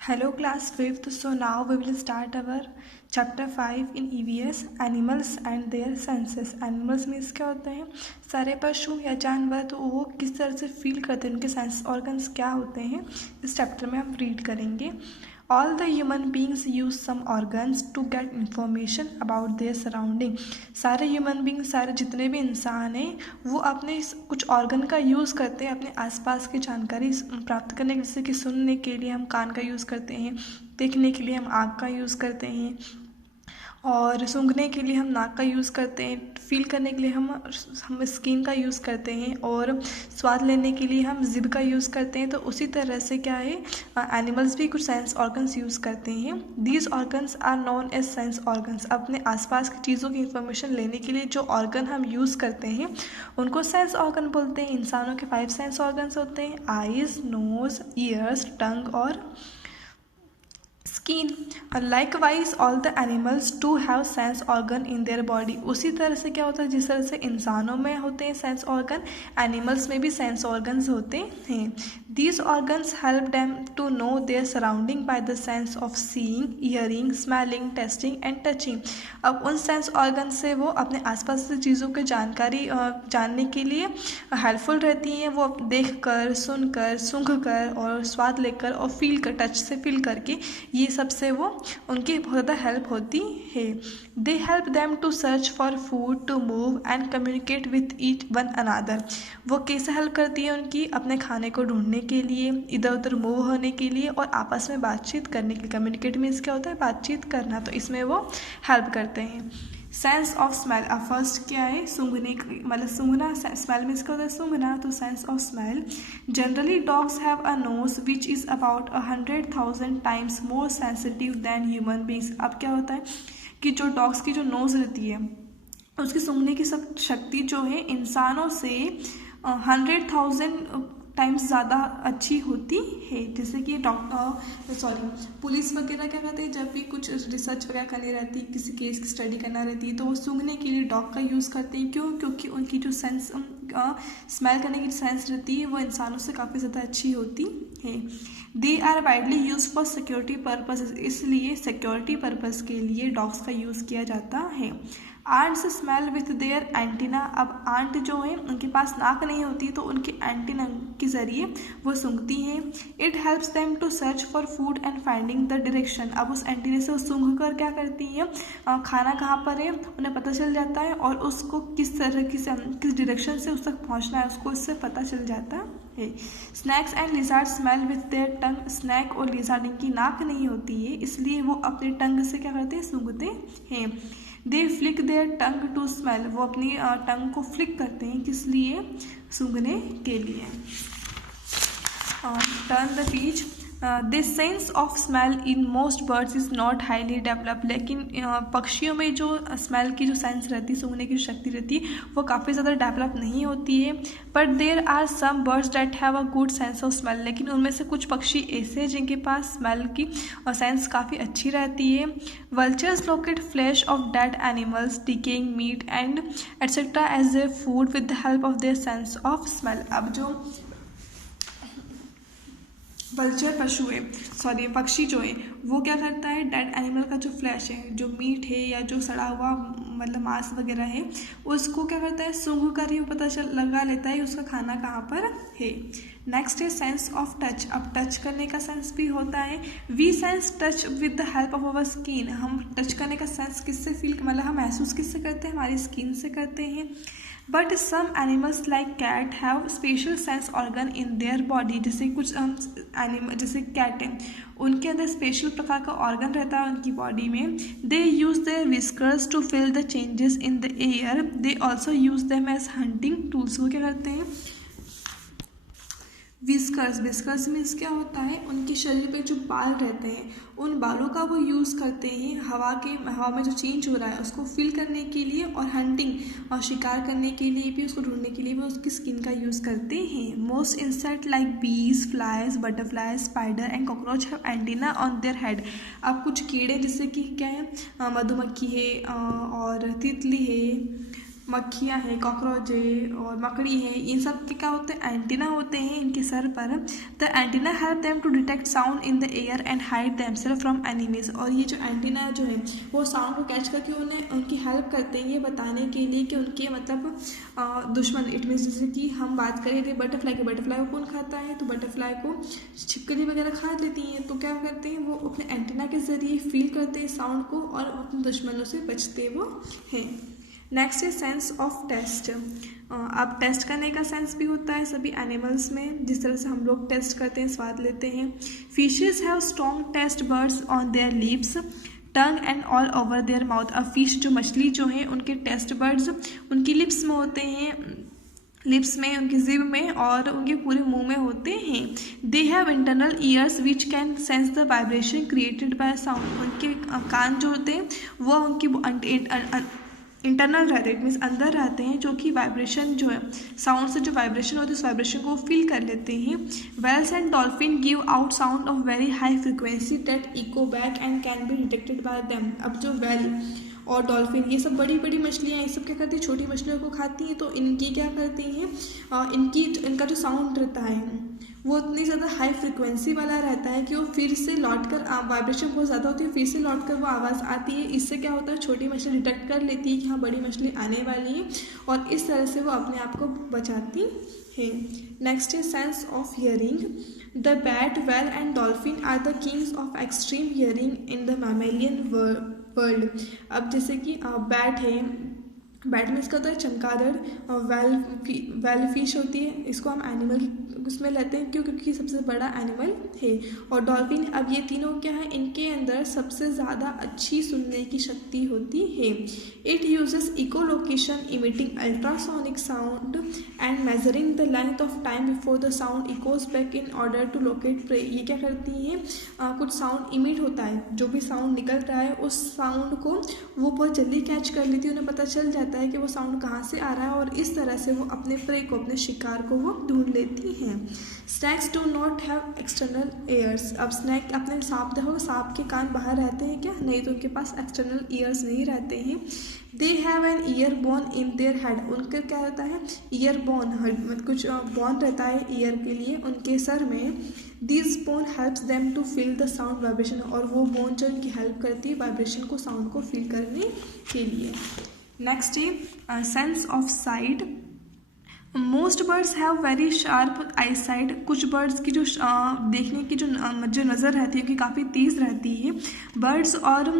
Hello class 5th. So now we will start our chapter 5 in EVS animals and their senses. Animals means क्या होता है, सारे पशु या जानवर, तो वो किस तरह से फील करते हैं, उनके सेंस ऑर्गन्स क्या होते हैं, इस चैप्टर में हम रीड करेंगे. All the human beings use some organs to get information about their surrounding. सारे ह्यूमन बींग, सारे जितने भी इंसान हैं, वो अपने कुछ ऑर्गन का यूज़ करते हैं अपने आसपास की जानकारी प्राप्त करने के लिए. जैसे कि सुनने के लिए हम कान का यूज़ करते हैं, देखने के लिए हम आँख का यूज़ करते हैं, और सूंघने के लिए हम नाक का यूज़ करते हैं, फील करने के लिए हम स्किन का यूज़ करते हैं, और स्वाद लेने के लिए हम जिभ का यूज़ करते हैं. तो उसी तरह से क्या है, एनिमल्स भी कुछ सेंस ऑर्गन्स यूज़ करते हैं. These organs are known as sense organs. अपने आसपास की चीज़ों की इंफॉर्मेशन लेने के लिए जो ऑर्गन हम यूज़ करते हैं उनको सेंस ऑर्गन बोलते हैं. इंसानों के 5 सेंस ऑर्गन्स होते हैं: आइज़, नोज, ईयर्स, टंग और skin. Likewise all the animals too have sense organ in their body. उसी तरह से क्या होता है, जिस तरह से इंसानों में होते हैं सेंस ऑर्गन, एनिमल्स में भी सेंस ऑर्गन्स होते हैं. These organs help them to know their surrounding by the sense of seeing, hearing, smelling, tasting and touching. अब उन सेंस ऑर्गन से वो अपने आसपास की चीज़ों की जानकारी जानने के लिए हेल्पफुल रहती हैं. वो देख कर, सुन कर, सूंघ कर और स्वाद लेकर और फील कर, टच से फील करके, ये सबसे वो उनकी बहुत ज़्यादा हेल्प होती है. They help them to search for food, to move and communicate with each one another. वो कैसे हेल्प करती है उनकी, अपने खाने को ढूंढने के लिए, इधर उधर मूव होने के लिए और आपस में बातचीत करने के लिए. कम्युनिकेट मीन्स क्या होता है, बातचीत करना, तो इसमें वो हेल्प करते हैं. Sense of smell. अब फर्स्ट क्या है, सूंघने, मतलब सूंघना. स्मेल मीन्स क्या होता है, सूंघना. तो sense of smell. Generally dogs have a nose which is about 100,000 times more sensitive than human beings. अब क्या होता है कि जो डॉग्स की जो नोज़ रहती है, उसकी सूंघने की सब शक्ति जो है इंसानों से 100,000 टाइम्स ज़्यादा अच्छी होती है. जैसे कि पुलिस वगैरह क्या कहते हैं, जब भी कुछ रिसर्च वगैरह करनी रहती है, किसी केस की स्टडी करना रहती है, तो वो सूंघने के लिए डॉग का यूज़ करते हैं. क्यों? क्योंकि उनकी जो सेंस स्मेल करने की सेंस रहती है वो इंसानों से काफ़ी ज़्यादा अच्छी होती है. They are widely use for security purpose. इसलिए सिक्योरिटी पर्पज़ के लिए डॉग्स का यूज़ किया जाता है. Ants smell with their antenna. अब आंट जो है उनके पास नाक नहीं होती, तो उनके एंटीना के ज़रिए वो सूंघती हैं. It helps them to search for food and finding the direction. अब उस एंटीने से वो सूंघ कर क्या करती हैं, खाना कहाँ पर है उन्हें पता चल जाता है, और उसको किस तरह की किस डायरेक्शन से उस तक पहुँचना है उसको इससे पता चल जाता है. Snakes and lizard smell with their tongue. Snake और लिजार्ड की नाक नहीं होती है, इसलिए वो अपने टंग से क्या करते हैं, सूंघते हैं. They flick their tongue to smell. वो अपनी टंग को फ्लिक करते हैं, किस लिए, सूंघने के लिए. Turn the page. This sense of smell in most birds is not highly develop. लेकिन पक्षियों में जो स्मेल की जो सेंस रहती है, सूंघने की शक्ति रहती है, वो काफ़ी ज़्यादा डेवलप नहीं होती है. But there are some birds that have a good sense of smell. लेकिन उनमें से कुछ पक्षी ऐसे हैं जिनके पास स्मेल की सेंस काफ़ी अच्छी रहती है. Vultures locate flesh of dead animals, decaying meat and etcetera as their food with the help of their sense of smell. अब जो वल्चर पक्षी जो है वो क्या करता है, डेड एनिमल का जो फ्लैश है, जो मीट है या जो सड़ा हुआ मतलब मांस वगैरह है, उसको क्या करता है, सूंघ कर ही पता लगा लेता है उसका खाना कहाँ पर है. नेक्स्ट है सेंस ऑफ टच. अब टच करने का सेंस भी होता है. We sense touch with the help of our skin. हम टच करने का सेंस किससे फील, मतलब हम महसूस किससे करते हैं, हमारी स्किन से करते हैं. But some animals like cat have special sense organ in their body. जैसे कुछ एनिमल जैसे कैट है, उनके अंदर स्पेशल प्रकार का ऑर्गन रहता है उनकी बॉडी में. They use their whiskers to feel the changes in the air. They also use them as hunting tools. वो क्या करते हैं, विस्कर्स मीन्स क्या होता है, उनके शरीर पे जो बाल रहते हैं उन बालों का वो यूज़ करते हैं हवा में जो चेंज हो रहा है उसको फील करने के लिए, और हंटिंग और शिकार करने के लिए भी, उसको ढूंढने के लिए वो उसकी स्किन का यूज़ करते हैं. मोस्ट इंसेक्ट लाइक बीज, flies, butterfly, spider and cockroach have antenna on their head. अब कुछ कीड़े जैसे कि क्या है, मधुमक्खी है और तितली है, मक्खियाँ हैं, कॉकरोच है और मकड़ी है, इन सब के क्या होते हैं, एंटीना होते हैं इनके सर पर। The antenna help them to detect sound in the air and hide themselves from enemies. और ये जो एंटीना जो है वो साउंड को कैच करके उन्हें उनकी हेल्प करते हैं ये बताने के लिए कि उनके मतलब दुश्मन, इट मीन्स जैसे कि हम बात करें थे बटरफ्लाई के, बटरफ्लाई को कौन खाता है, तो बटरफ्लाई को छिपकली वगैरह खा लेती हैं। तो क्या करते हैं वो अपने एंटीना के जरिए फील करते हैं साउंड को और अपने दुश्मनों से बचते वो हैं। नेक्स्ट है सेंस ऑफ टेस्ट। अब टेस्ट करने का सेंस भी होता है सभी एनिमल्स में, जिस तरह से हम लोग टेस्ट करते हैं, स्वाद लेते हैं। Fishes have strong taste buds on their lips, tongue and all over their mouth. अब फिश जो मछली जो है उनके टेस्ट बर्ड्स उनकी लिप्स में होते हैं, लिप्स में, उनकी जिब में और उनके पूरे मुंह में होते हैं। They have internal years which can sense the vibration created by sound. उनके कान जो होते हैं वो उनकी इंटरनल रहते हैं, इट मीन्स अंदर रहते हैं, जो कि वाइब्रेशन जो है साउंड से जो वाइब्रेशन होती है उस वाइब्रेशन को फील कर लेते हैं। Whales and dolphin give out sound of very high frequency that echo back and can be detected by them. अब जो वेल और डॉल्फिन ये सब बड़ी बड़ी मछलियाँ, ये सब क्या करती हैं, छोटी मछलियों को खाती हैं। तो इनकी क्या करती हैं, इनका जो साउंड रहता है वो इतनी ज़्यादा हाई फ्रिक्वेंसी वाला रहता है कि वो फिर से लौट कर, वाइब्रेशन बहुत ज़्यादा होती है, फिर से लौट कर वो आवाज़ आती है। इससे क्या होता है, छोटी मछली डिटेक्ट कर लेती है कि हाँ बड़ी मछली आने वाली है और इस तरह से वो अपने आप को बचाती है। नेक्स्ट है sense of hearing. The bat, whale and dolphin are the kings of extreme hearing in the mammalian world. अब जैसे कि बैट है, बैट में इसका होता है चमगादड़, वेल फिश होती है, इसको हम एनिमल उसमें लेते हैं क्योंकि सबसे बड़ा एनिमल है। और डॉल्फिन, अब ये तीनों क्या है, इनके अंदर सबसे ज़्यादा अच्छी सुनने की शक्ति होती है। It uses echolocation emitting ultrasonic sound and measuring the length of time before the sound echoes back in order to locate prey. ये क्या करती हैं, कुछ साउंड इमिट होता है, जो भी साउंड निकल रहा है उस साउंड को वो बहुत जल्दी कैच कर लेती है, उन्हें पता चल जाता है कि वो साउंड कहाँ से आ रहा है और इस तरह से वो अपने प्रे को, अपने शिकार को वो ढूंढ लेती हैं। Snakes do not have external ears. अब स्नैक, अपने सांप देखो, सांप के कान बाहर रहते हैं क्या, नहीं, तो उनके पास एक्सटर्नल ईयर्स नहीं रहते हैं। They have an year bone in their head. उनका क्या होता है, ईयर बोन, मतलब कुछ बोन रहता है ईयर के लिए उनके सर में। This bone helps them to feel the sound vibration. और वो बोन जो इनकी हेल्प करती है वाइब्रेशन को, साउंड को फील करने के लिए। नेक्स्ट है sense of site. Most birds have very sharp I site. कुछ बर्ड्स की जो देखने की जो नज़र रहती है कि काफ़ी तेज़ रहती है। बर्ड्स और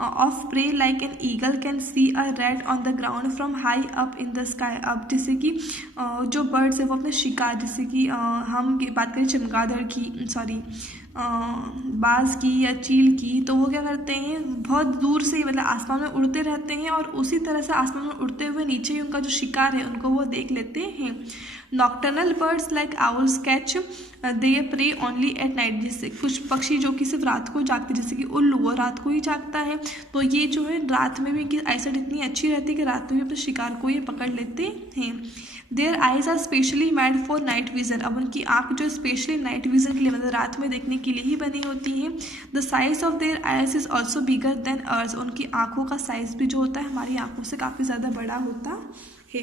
of prey like an eagle can see a rat on the ground from high up in the sky. अब जैसे कि जो बर्ड्स है वो अपने शिकार, जैसे कि हम बात करें चमगादड़ की, सॉरी बाज की या चील की, तो वो क्या करते हैं, बहुत दूर से मतलब आसमान में उड़ते रहते हैं और उसी तरह से आसमान में उड़ते हुए नीचे ही उनका जो शिकार है उनको वो देख लेते हैं। Nocturnal birds like owls catch they prey only at night. जैसे कुछ पक्षी जो कि सिर्फ रात को जागते, जैसे कि उल्लू, वो रात को ही जागता है, तो ये जो है रात में भी इनकी आईसाइट इतनी अच्छी रहती है कि रात में भी अपने शिकार को ये पकड़ लेते हैं। Their eyes are specially made for night vision. अब उनकी आँख जो स्पेशली नाइट विजन के लिए, मतलब रात में देखने के लिए ही बनी होती है। The size of their eyes is also bigger than ours. उनकी आँखों का साइज भी जो होता है हमारी आँखों से काफ़ी ज़्यादा बड़ा होता है।